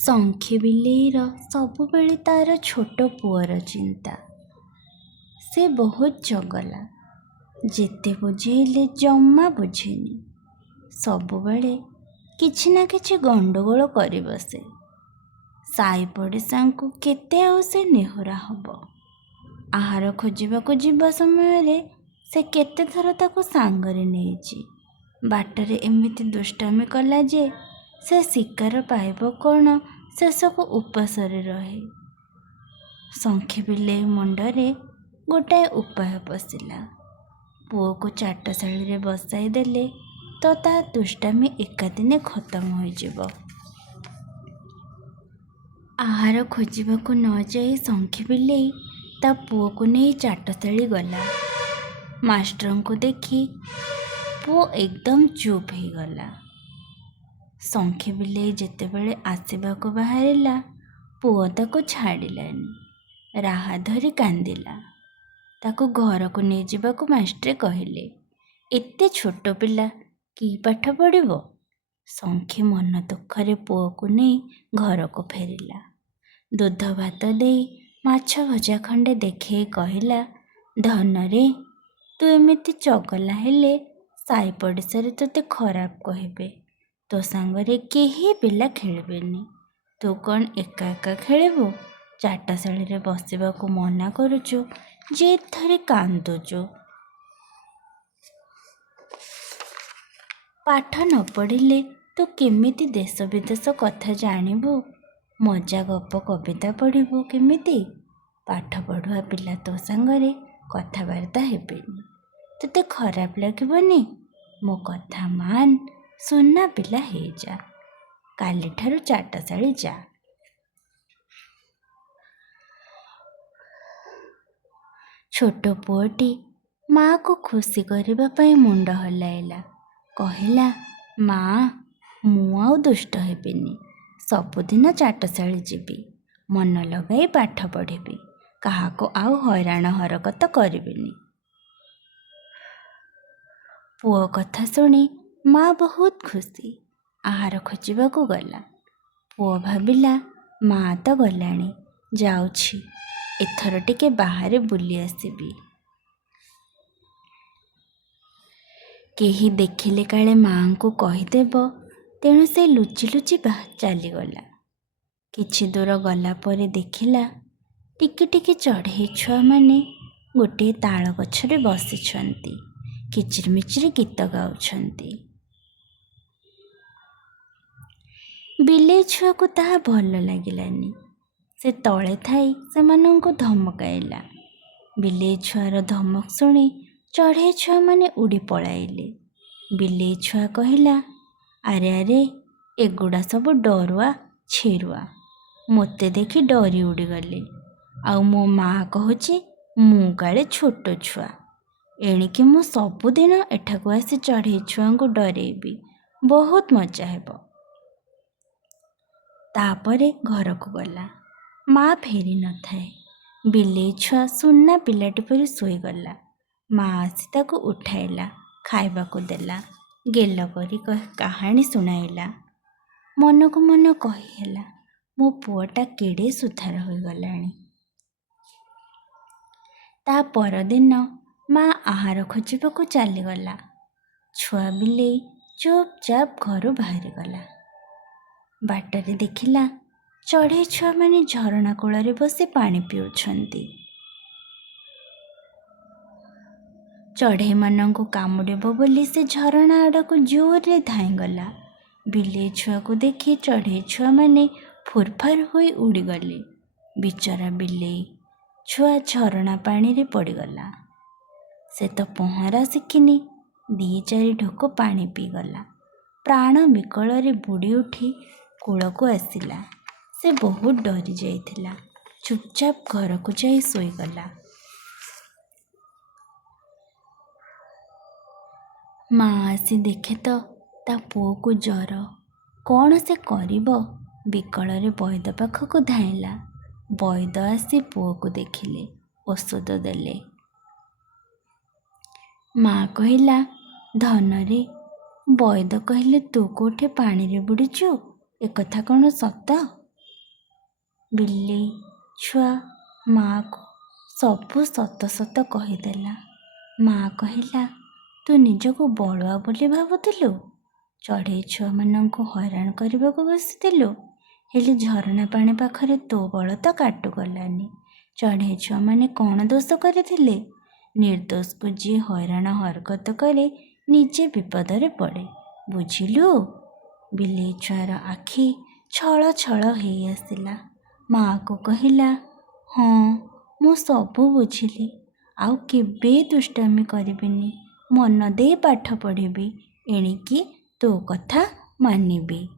ଶଙ୍ଖି ବିଲେଇର ସବୁବେଳେ ତାର ଛୋଟ ପୁଅର ଚିନ୍ତା। ସେ ବହୁତ ଚଗଲା, ଯେତେ ବୁଝେଇଲେ ଜମା ବୁଝେନି। ସବୁବେଳେ କିଛି ନା କିଛି ଗଣ୍ଡଗୋଳ କରି ବସେ। ସାଇ ପଡ଼ିଶାଙ୍କୁ କେତେ ଆଉ ସେ ନେହୁରା ହବ। ଆହାର ଖୋଜିବାକୁ ଯିବା ସମୟରେ ସେ କେତେଥର ତାକୁ ସାଙ୍ଗରେ ନେଇଛି। ବାଟରେ ଏମିତି ଦୁଷ୍ଟାମି କଲା ଯେ ସେ ଶିକାର ପାଇବ କ'ଣ, ଶେଷକୁ ଉପାସରେ ରହେ। ଶଙ୍ଖି ବିଲେଇ ମୁଣ୍ଡରେ ଗୋଟାଏ ଉପାୟ ପଶିଲା। ପୁଅକୁ ଚାଟଶାଳୀରେ ବସାଇ ଦେଲେ ତ ତା ଦୁଷ୍ଟାମି ଏକାଦିନେ ଖତମ ହୋଇଯିବ। ଆହାର ଖୋଜିବାକୁ ନ ଯାଇ ଶଙ୍ଖି ବିଲେଇ ତା ପୁଅକୁ ନେଇ ଚାଟଶାଳୀ ଗଲା। ମାଷ୍ଟ୍ରଙ୍କୁ ଦେଖି ପୁଅ ଏକଦମ ଚୁପ୍ ହେଇଗଲା। ଶଙ୍ଖି ବିଲେଇ ଯେତେବେଳେ ଆସିବାକୁ ବାହାରିଲା, ପୁଅ ତାକୁ ଛାଡ଼ିଲାନି। ରାହା ଧରି କାନ୍ଦିଲା। ତାକୁ ଘରକୁ ନେଇଯିବାକୁ ମାଷ୍ଟ୍ରେ କହିଲେ। ଏତେ ଛୋଟ ପିଲା କି ପାଠ ପଢ଼ିବ? ଶଙ୍ଖି ମନ ଦୁଃଖରେ ପୁଅକୁ ନେଇ ଘରକୁ ଫେରିଲା। ଦୁଧ ଭାତ ଦେଇ ମାଛ ଭଜା ଖଣ୍ଡେ ଦେଖେଇ କହିଲା, ଧନରେ, ତୁ ଏମିତି ଚଗଲା ହେଲେ ସାଇ ପଡ଼ିଶାରେ ତୋତେ ଖରାପ କହିବେ। ତୋ ସାଙ୍ଗରେ କେହି ପିଲା ଖେଳିବେନି। ତୁ କ'ଣ ଏକା ଏକା ଖେଳିବୁ? ଚାଟଶାଳୀରେ ବସିବାକୁ ମନା କରୁଛୁ, ଜେଦ୍ ଧରି କାନ୍ଦୁଛୁ। ପାଠ ନ ପଢ଼ିଲେ ତୁ କେମିତି ଦେଶ ବିଦେଶ କଥା ଜାଣିବୁ? ମଜା ଗପ କବିତା ପଢ଼ିବୁ କେମିତି? ପାଠ ପଢ଼ୁଆ ପିଲା ତୋ ସାଙ୍ଗରେ କଥାବାର୍ତ୍ତା ହେବେନି। ତୋତେ ଖରାପ ଲାଗିବନି? ମୋ କଥା ମାନ, ସୁନା ପିଲା ହେଇଯା। କାଲିଠାରୁ ଚାଟଶାଳୀ ଯା। ଛୋଟ ପୁଅଟି ମାଆକୁ ଖୁସି କରିବା ପାଇଁ ମୁଣ୍ଡ ହଲାଇଲା। କହିଲା, ମା, ମୁଁ ଆଉ ଦୁଷ୍ଟ ହେବିନି। ସବୁଦିନ ଚାଟଶାଳୀ ଯିବି। ମନ ଲଗାଇ ପାଠ ପଢ଼ିବି। କାହାକୁ ଆଉ ହଇରାଣ ହରକତ କରିବିନି। ପୁଅ କଥା ଶୁଣି ମା ବହୁତ ଖୁସି। ଆହାର ଖୋଜିବାକୁ ଗଲା। ପୁଅ ଭାବିଲା, ମା ତ ଗଲାଣି, ଯାଉଛି ଏଥର ଟିକେ ବାହାରେ ବୁଲି ଆସିବି। କେହି ଦେଖିଲେ କାଳେ ମାଆଙ୍କୁ କହିଦେବ, ତେଣୁ ସେ ଲୁଚି ଲୁଚି ଚାଲିଗଲା। କିଛି ଦୂର ଗଲା ପରେ ଦେଖିଲା, ଟିକେ ଟିକେ ଚଢ଼େଇ ଛୁଆମାନେ ଗୋଟିଏ ତାଳ ଗଛରେ ବସିଛନ୍ତି। କିଚିରିମିଚିରି ଗୀତ ଗାଉଛନ୍ତି। ବିଲେଇ ଛୁଆକୁ ତାହା ଭଲ ଲାଗିଲାନି। ସେ ତଳେ ଥାଇ ସେମାନଙ୍କୁ ଧମକାଇଲା। ବିଲେଇ ଛୁଆର ଧମକ ଶୁଣି ଚଢ଼େଇ ଛୁଆମାନେ ଉଡ଼ି ପଳାଇଲେ। ବିଲେଇ ଛୁଆ କହିଲା, ଆରେ ଆରେ, ଏଗୁଡ଼ା ସବୁ ଡରୁଆ ଛେରୁଆ। ମୋତେ ଦେଖି ଡରି ଉଡ଼ିଗଲେ। ଆଉ ମୋ ମା କହୁଛି ମୁଁ କାଳେ ଛୋଟ ଛୁଆ। ଏଣିକି ମୁଁ ସବୁଦିନ ଏଠାକୁ ଆସି ଚଢ଼େଇ ଛୁଆଙ୍କୁ ଡରେଇବି। ବହୁତ ମଜା ହେବ। ତାପରେ ଘରକୁ ଗଲା। ମା ଫେରି ନଥାଏ। ବିଲେଇ ଛୁଆ ସୁନା ପିଲାଟି ପରି ଶୋଇଗଲା। ମା ଆସି ତାକୁ ଉଠାଇଲା, ଖାଇବାକୁ ଦେଲା, ଗେଲ କରି କାହାଣୀ ଶୁଣାଇଲା। ମନକୁ ମନ କହି ହେଲା, ମୋ ପୁଅଟା କେଡ଼େ ସୁଧାର ହୋଇଗଲାଣି। ତା ପରଦିନ ମା ଆହାର ଖୋଜିବାକୁ ଚାଲିଗଲା। ଛୁଆ ବିଲେଇ ଚୁପଚାପ ଘରୁ ବାହାରିଗଲା। ବାଟରେ ଦେଖିଲା, ଚଢ଼େଇ ଛୁଆମାନେ ଝରଣା କୂଳରେ ବସି ପାଣି ପିଉଛନ୍ତି। ଚଢ଼େଇମାନଙ୍କୁ କାମୁଡ଼ିବ ବୋଲି ସେ ଝରଣା ଆଡ଼କୁ ଜୋରରେ ଧାଇଁଗଲା। ବିଲେଇ ଛୁଆକୁ ଦେଖି ଚଢ଼େଇ ଛୁଆମାନେ ଫୁରଫାର ହୋଇ ଉଡ଼ିଗଲେ। ବିଚରା ବିଲେଇ ଛୁଆ ଝରଣା ପାଣିରେ ପଡ଼ିଗଲା। ସେ ତ ପହଁରା ଶିଖିନି। 2-4 ଢୋକ ପାଣି ପିଇଗଲା। ପ୍ରାଣ ବିକଳରେ ବୁଡ଼ି ଉଠି କୂଳକୁ ଆସିଲା। ସେ ବହୁତ ଡରି ଯାଇଥିଲା। ଚୁପଚାପ ଘରକୁ ଯାଇ ଶୋଇଗଲା। ମା ଆସି ଦେଖେ ତ ତା ପୁଅକୁ ଜ୍ୱର। କ'ଣ ସେ କରିବ? ବିକଳରେ ବୈଦ ପାଖକୁ ଧାଇଁଲା। ବୈଦ ଆସି ପୁଅକୁ ଦେଖିଲେ, ଔଷଧ ଦେଲେ। ମା କହିଲା, ଧନରେ, ବୈଦ କହିଲେ ତୁ କୋଉଠି ପାଣିରେ ବୁଡ଼ିଛୁ? ଏକଥା କ'ଣ ସତ? ବିଲେଇ ଛୁଆ ମାଆକୁ ସବୁ ସତ ସତ କହିଦେଲା। ମାଆ କହିଲା, ତୁ ନିଜକୁ ବଳୁଆ ବୋଲି ଭାବୁଥିଲୁ, ଚଢ଼େଇ ଛୁଆମାନଙ୍କୁ ହଇରାଣ କରିବାକୁ ବସିଥିଲୁ, ହେଲେ ଝରଣା ପାଣି ପାଖରେ ତୋ ବଳ ତ କାଟୁଗଲାନି। ଚଢ଼େଇ ଛୁଆମାନେ କ'ଣ ଦୋଷ କରିଥିଲେ? ନିର୍ଦ୍ଦୋଷକୁ ଯିଏ ହଇରାଣ ହରକତ କରେ ନିଜେ ବିପଦରେ ପଡ଼େ, ବୁଝିଲୁ? ବିଲେଇ ଛୁଆର ଆଖି ଛଳ ଛଳ ହେଇ ଆସିଲା। ମାଆକୁ କହିଲା, ହଁ ମୁଁ ସବୁ ବୁଝିଲି, ଆଉ କେବେ ଦୁଷ୍ଟାମି କରିବିନି, ମନ ଦେଇ ପାଠ ପଢ଼ିବି, ଏଣିକି ତୋ କଥା ମାନିବି।